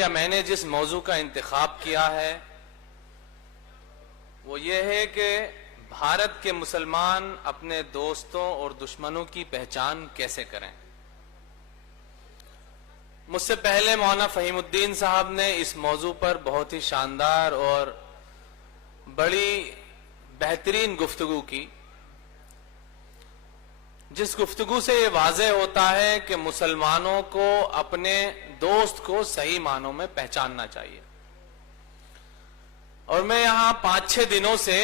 या मैंने जिस मौजू का इंतखाब किया है वो ये है कि भारत के मुसलमान अपने दोस्तों और दुश्मनों की पहचान कैसे करें। मुझसे पहले मौलाना फहीमुद्दीन साहब ने इस मौजू पर बहुत ही शानदार और बड़ी बेहतरीन गुफ्तगू की, जिस गुफ्तगू से ये वाज़ेह होता है कि मुसलमानों को अपने दोस्त को सही मानों में पहचानना चाहिए। और मैं यहां 5-6 दिनों से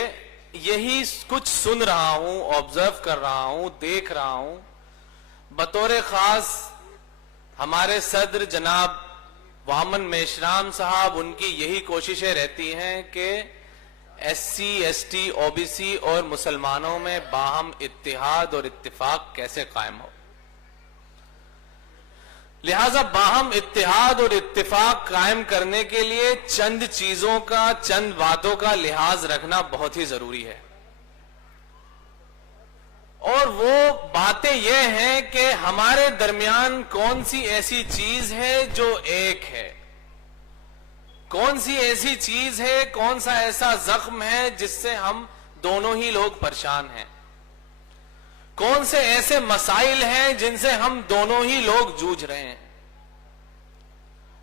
यही कुछ सुन रहा हूं, ऑब्जर्व कर रहा हूं, देख रहा हूं। बतौर खास हमारे सदर जनाब वामन मेश्राम साहब, उनकी यही कोशिशें रहती हैं कि SC, ST, OBC और मुसलमानों में बाहम इत्तिहाद और इत्तिफाक कैसे कायम हो। लिहाजा बाहम इत्तिहाद और इत्तिफाक कायम करने के लिए चंद चीजों का, चंद बातों का लिहाज रखना बहुत ही जरूरी है। और वो बातें ये हैं कि हमारे दरमियान कौन सी ऐसी चीज है जो एक है, कौन सी ऐसी चीज है, कौन सा ऐसा जख्म है जिससे हम दोनों ही लोग परेशान हैं, कौन से ऐसे मसाइल हैं जिनसे हम दोनों ही लोग जूझ रहे हैं।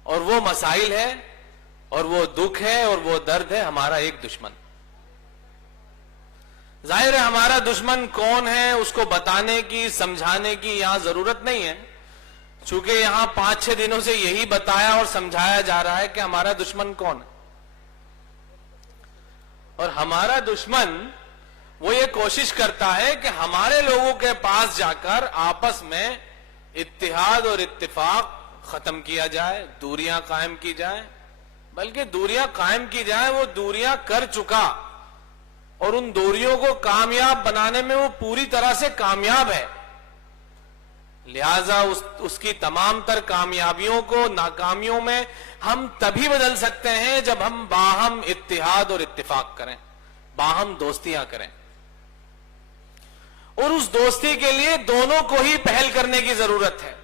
और वो मसाइल है और वो दुख है और वो दर्द है हमारा एक दुश्मन। जाहिर है हमारा दुश्मन कौन है उसको बताने की, समझाने की यहां जरूरत नहीं है, चूंकि यहां 5-6 दिनों से यही बताया और समझाया जा रहा है कि हमारा दुश्मन कौन है। और हमारा दुश्मन वो ये कोशिश करता है कि हमारे लोगों के पास जाकर आपस में इत्तिहाद और इत्तिफाक खत्म किया जाए, दूरियां कायम की जाए। बल्कि दूरियां कायम की जाए, वो दूरियां कर चुका और उन दूरियों को कामयाब बनाने में वो पूरी तरह से कामयाब है। लिहाजा उसकी तमाम तर कामयाबियों को नाकामियों में हम तभी बदल सकते हैं जब हम बाहम इत्तिहाद और इत्तिफाक करें, बाहम दोस्तियां करें। और उस दोस्ती के लिए दोनों को ही पहल करने की जरूरत है।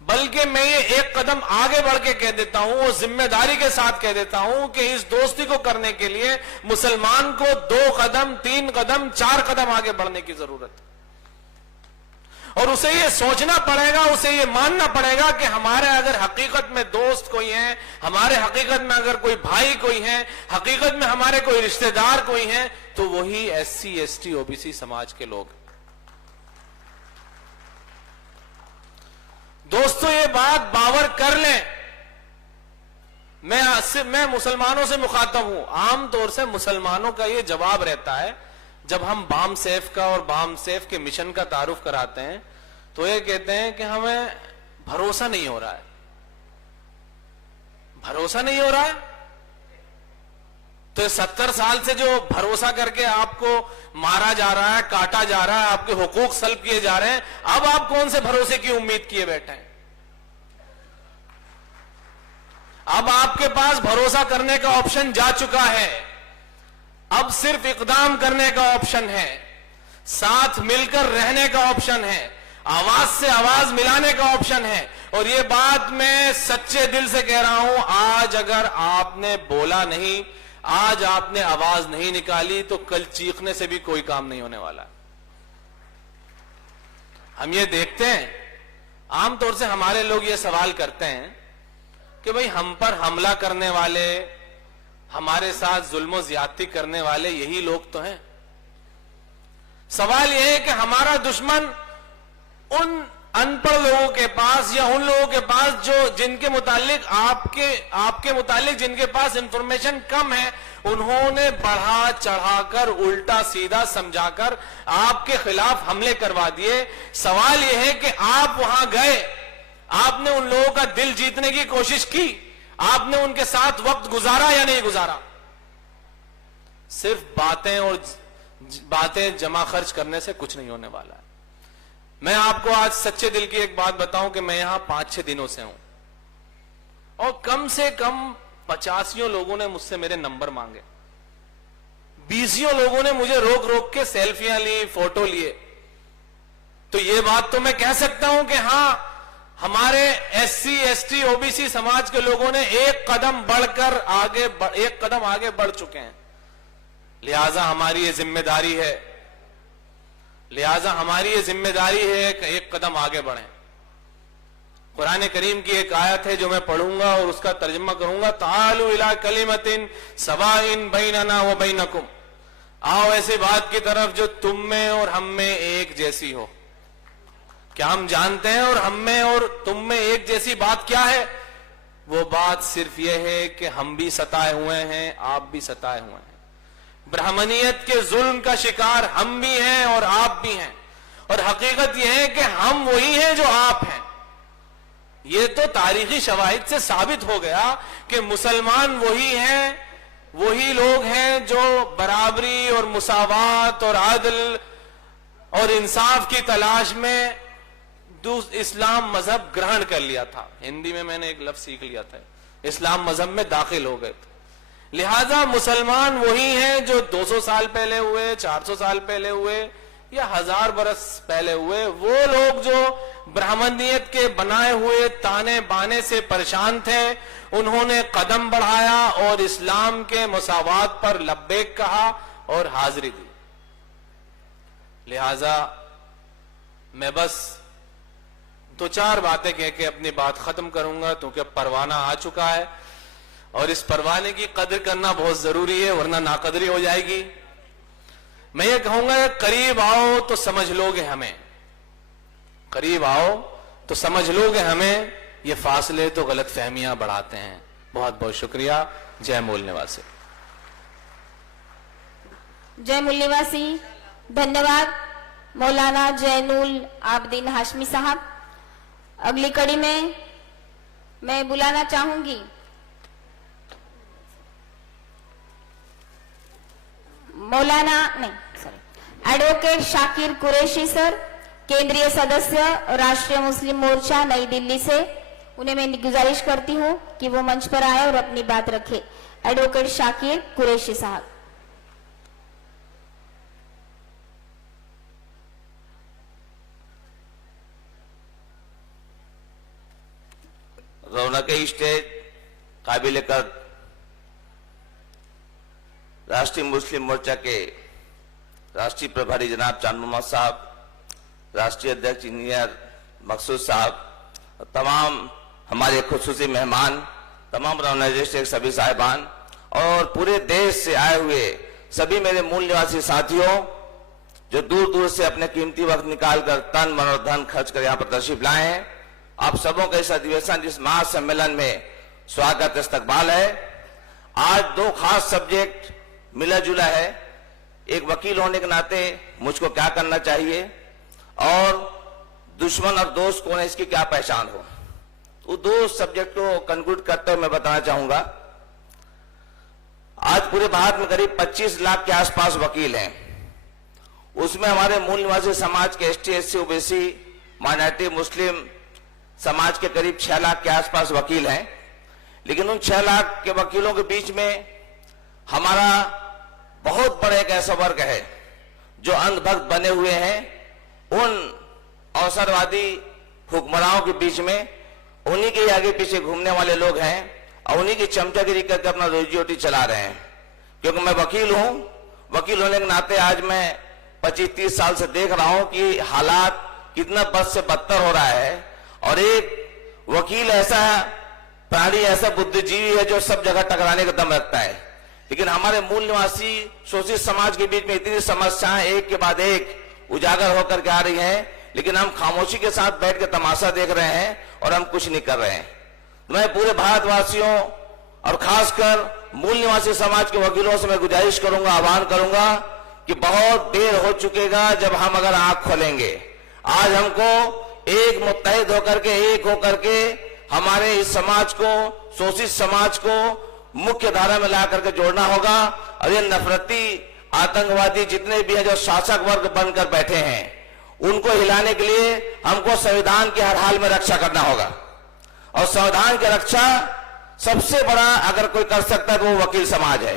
बल्कि मैं ये एक कदम आगे बढ़ के कह देता हूं, वो जिम्मेदारी के साथ कह देता हूं कि इस दोस्ती को करने के लिए मुसलमान को 2 कदम, 3 कदम, 4 कदम आगे बढ़ने की जरूरत है। और उसे ये सोचना पड़ेगा, उसे ये मानना पड़ेगा कि हमारे अगर हकीकत में दोस्त कोई है, हमारे हकीकत में अगर कोई भाई कोई है, हकीकत में हमारे कोई रिश्तेदार कोई है, तो वही SC, ST, OBC समाज के लोग। दोस्तों ये बात बावर कर लें, मैं मुसलमानों से मुखातब हूं। आमतौर से मुसलमानों का ये जवाब रहता है जब हम बाम सेफ का और बाम सेफ के मिशन का तारुफ कराते हैं, तो ये कहते हैं कि हमें भरोसा नहीं हो रहा है। भरोसा नहीं हो रहा है तो 70 साल से जो भरोसा करके आपको मारा जा रहा है, काटा जा रहा है, आपके हुकूक सल्ब किए जा रहे हैं, अब आप कौन से भरोसे की उम्मीद किए बैठे हैं। अब आपके पास भरोसा करने का ऑप्शन जा चुका है, अब सिर्फ इकदाम करने का ऑप्शन है, साथ मिलकर रहने का ऑप्शन है, आवाज से आवाज मिलाने का ऑप्शन है। और ये बात मैं सच्चे दिल से कह रहा हूं, आज अगर आपने बोला नहीं, आज आपने आवाज नहीं निकाली, तो कल चीखने से भी कोई काम नहीं होने वाला। हम ये देखते हैं, आमतौर से हमारे लोग ये सवाल करते हैं कि भाई हम पर हमला करने वाले, हमारे साथ जुल्म ज्यादती करने वाले यही लोग तो हैं। सवाल यह है कि हमारा दुश्मन उन अनपढ़ लोगों के पास या उन लोगों के पास जो जिनके मुतालिक आपके मुतालिक जिनके पास इंफॉर्मेशन कम है, उन्होंने बढ़ा चढ़ाकर, उल्टा सीधा समझाकर आपके खिलाफ हमले करवा दिए। सवाल यह है कि आप वहां गए, आपने उन लोगों का दिल जीतने की कोशिश की, आपने उनके साथ वक्त गुजारा या नहीं गुजारा। सिर्फ बातें जमा खर्च करने से कुछ नहीं होने वाला है। मैं आपको आज सच्चे दिल की एक बात बताऊं कि मैं यहां 5-6 दिनों से हूं और कम से कम 85 लोगों ने मुझसे मेरे नंबर मांगे, 20 लोगों ने मुझे रोक रोक के सेल्फियां ली, फोटो लिए। तो ये बात तो मैं कह सकता हूं कि हां, हमारे SC ST OBC समाज के लोगों ने एक कदम आगे बढ़ चुके हैं। लिहाजा हमारी ये जिम्मेदारी है कि एक कदम आगे बढ़ें। कुरान करीम की एक आयत है जो मैं पढ़ूंगा और उसका तर्जुमा करूंगा। तालू इला कलिमतिन सवाइन बैनना व बैनकुम, आओ ऐसी बात की तरफ जो तुम में और हम में एक जैसी हो। क्या हम जानते हैं और हम में और तुम में एक जैसी बात क्या है? वो बात सिर्फ यह है कि हम भी सताए हुए हैं, आप भी सताए हुए हैं। ब्राह्मणियत के जुल्म का शिकार हम भी हैं और आप भी हैं, और हकीकत यह है कि हम वही हैं जो आप हैं। ये तो तारीखी शवाहिद से साबित हो गया कि मुसलमान वही हैं, वही लोग हैं जो बराबरी और मुसावात और आदल और इंसाफ की तलाश में इस्लाम मजहब ग्रहण कर लिया था। हिंदी में मैंने एक लफ्ज सीख लिया था, इस्लाम मजहब में दाखिल हो गए थे। लिहाजा मुसलमान वही हैं जो 200 साल पहले हुए, 400 साल पहले हुए या 1000 बरस पहले हुए। वो लोग जो ब्राह्मणियत के बनाए हुए ताने बाने से परेशान थे, उन्होंने कदम बढ़ाया और इस्लाम के मुसावात पर लब्बैक कहा और हाजिरी दी। लिहाजा मैं बस 2-4 बातें कह के अपनी बात खत्म करूंगा, क्योंकि परवाना आ चुका है और इस परवाने की कदर करना बहुत जरूरी है, वरना नाकदरी हो जाएगी। मैं ये कहूंगा करीब आओ तो समझ लोगे हमें, करीब आओ तो समझ लोगे हमें। ये फासले तो गलत फहमियां बढ़ाते हैं। बहुत बहुत शुक्रिया। जय मूल निवासी। जय मूल निवासी। धन्यवाद मौलाना जैनुल आबदीन हाशमी साहब। अगली कड़ी में मैं बुलाना चाहूंगी एडवोकेट शाकिर कुरैशी सर, केंद्रीय सदस्य राष्ट्रीय मुस्लिम मोर्चा नई दिल्ली से। उन्हें मैं गुजारिश करती हूं कि वो मंच पर आए और अपनी बात रखे। एडवोकेट शाकिर कुरैशी साहब। रौनक स्टेज काबिल कदर राष्ट्रीय मुस्लिम मोर्चा के राष्ट्रीय प्रभारी जनाब चांद मोहम्मद साहब, राष्ट्रीय अध्यक्ष इंजीनियर मकसूद साहब, तमाम हमारे खुसूसी मेहमान, तमाम रौनक स्टेज सभी साहिबान और पूरे देश से आए हुए सभी मेरे मूल निवासी साथियों जो दूर दूर से अपने कीमती वक्त निकालकर तन मन और धन खर्च कर यहाँ पर तशरीफ लाए हैं, आप सबों का इस अधिवेशन, इस महासम्मेलन में स्वागत इस्तकबाल है। आज 2 खास सब्जेक्ट मिला जुला है। एक वकील होने के नाते मुझको क्या करना चाहिए और दुश्मन और दोस्त कौन है, इसकी क्या पहचान हो। वो 2 सब्जेक्ट को कंक्लूड करते हुए मैं बताना चाहूंगा। आज पूरे भारत में करीब 25 लाख के आसपास वकील हैं। उसमें हमारे मूल निवासी समाज के ST SC OBC माइनॉरिटी मुस्लिम समाज के करीब 6 लाख के आसपास वकील हैं। लेकिन उन 6 लाख के वकीलों के बीच में हमारा बहुत बड़ा एक ऐसा वर्ग है जो अंधभक्त बने हुए हैं। उन अवसरवादी हुक्मरानों के बीच में उन्हीं के आगे पीछे घूमने वाले लोग हैं और उन्हीं की चमचागिरी करके अपना रोजी रोटी चला रहे हैं। क्योंकि मैं वकील हूं, वकील होने के नाते आज मैं 25-30 साल से देख रहा हूं कि हालात कितना बद से बदतर हो रहा है। और एक वकील ऐसा प्राणी, ऐसा बुद्धिजीवी है जो सब जगह टकराने का दम रखता है। लेकिन हमारे मूल निवासी शोषित समाज के बीच में इतनी समस्याएं एक के बाद एक उजागर होकर के आ रही हैं, लेकिन हम खामोशी के साथ बैठ के तमाशा देख रहे हैं और हम कुछ नहीं कर रहे हैं। तो मैं पूरे भारतवासियों और खासकर मूल निवासी समाज के वकीलों से मैं गुजारिश करूंगा, आह्वान करूंगा कि बहुत देर हो चुकेगा जब हम अगर आंख खोलेंगे। आज हमको एक मुत्तहिद होकर के, एक होकर के हमारे इस समाज को, शोषित समाज को मुख्य धारा में ला करके जोड़ना होगा। और ये नफरती आतंकवादी जितने भी हैं जो शासक वर्ग बनकर बैठे हैं, उनको हिलाने के लिए हमको संविधान की हर हाल में रक्षा करना होगा। और संविधान की रक्षा सबसे बड़ा अगर कोई कर सकता है तो वो वकील समाज है।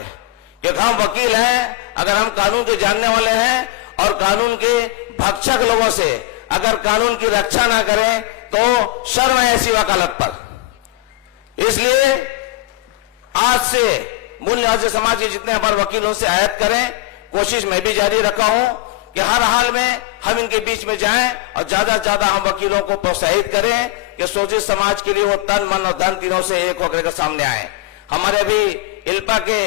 क्योंकि हम वकील हैं, अगर हम कानून के जानने वाले हैं और कानून के भक्षक लोगों से अगर कानून की रक्षा ना करें, तो शर्म है ऐसी वकालत पर। इसलिए आज से मूल निवासी समाज के जितने हमारे वकीलों से आयत करें, कोशिश मैं भी जारी रखा हूं कि हर हाल में हम इनके बीच में जाएं और ज्यादा से ज्यादा हम वकीलों को प्रोत्साहित करें कि शोषित समाज के लिए वो तन मन और धन तीनों से एक होकर के सामने आए। हमारे अभी इल्पा के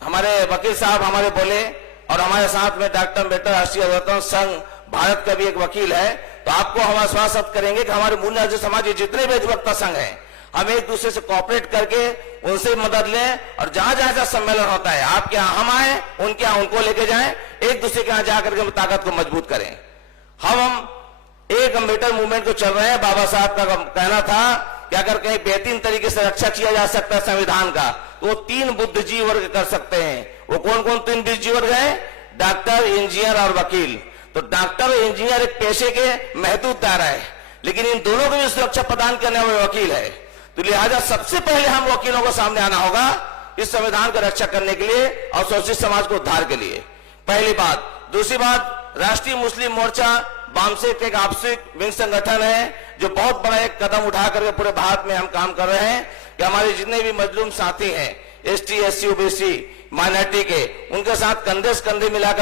हमारे वकील साहब हमारे बोले, और हमारे साथ में डॉक्टर अम्बेडकर राष्ट्रीय अधिवक्ता संघ भारत का भी एक वकील है, तो आपको हम आश्वस्त करेंगे कि हमारे मूल निवासी समाज के जितने भी अधिवक्ता संघ हैं, हम एक दूसरे से कोऑपरेट करके उनसे मदद लें, और जहां जहां सम्मेलन होता है आपके यहां हम आए, उनके यहां उनको लेके जाएं, एक दूसरे के यहां जाकर के ताकत को मजबूत करें। हम एक अम्बेडकर मूवमेंट को चल रहे हैं। बाबा साहब का कहना था कि अगर कहीं बेहतरीन तरीके से रक्षा किया जा सकता है संविधान का, तो वो 3 बुद्धिजीवी वर्ग कर सकते हैं। वो कौन कौन 3 बुद्धिजीवी वर्ग हैं? डॉक्टर, इंजीनियर और वकील। तो डॉक्टर और इंजीनियर एक पेशे के महदूद दायरा है, लेकिन इन दोनों को भी सुरक्षा प्रदान करने वाले वकील है। तो लिहाजा सबसे पहले हम वकीलों को सामने आना होगा इस संविधान की रक्षा करने के लिए और शोषित समाज को उद्धार के लिए। पहली बात। दूसरी बात, राष्ट्रीय मुस्लिम मोर्चा वामसेक एक आपसी विंग संगठन है जो बहुत बड़ा एक कदम उठा करके पूरे भारत में हम काम कर रहे हैं कि हमारे जितने भी मजलूम साथी हैं, ST, SC, OBC माइनॉरिटी के, उनके साथ कंधे से कंधे मिलाकर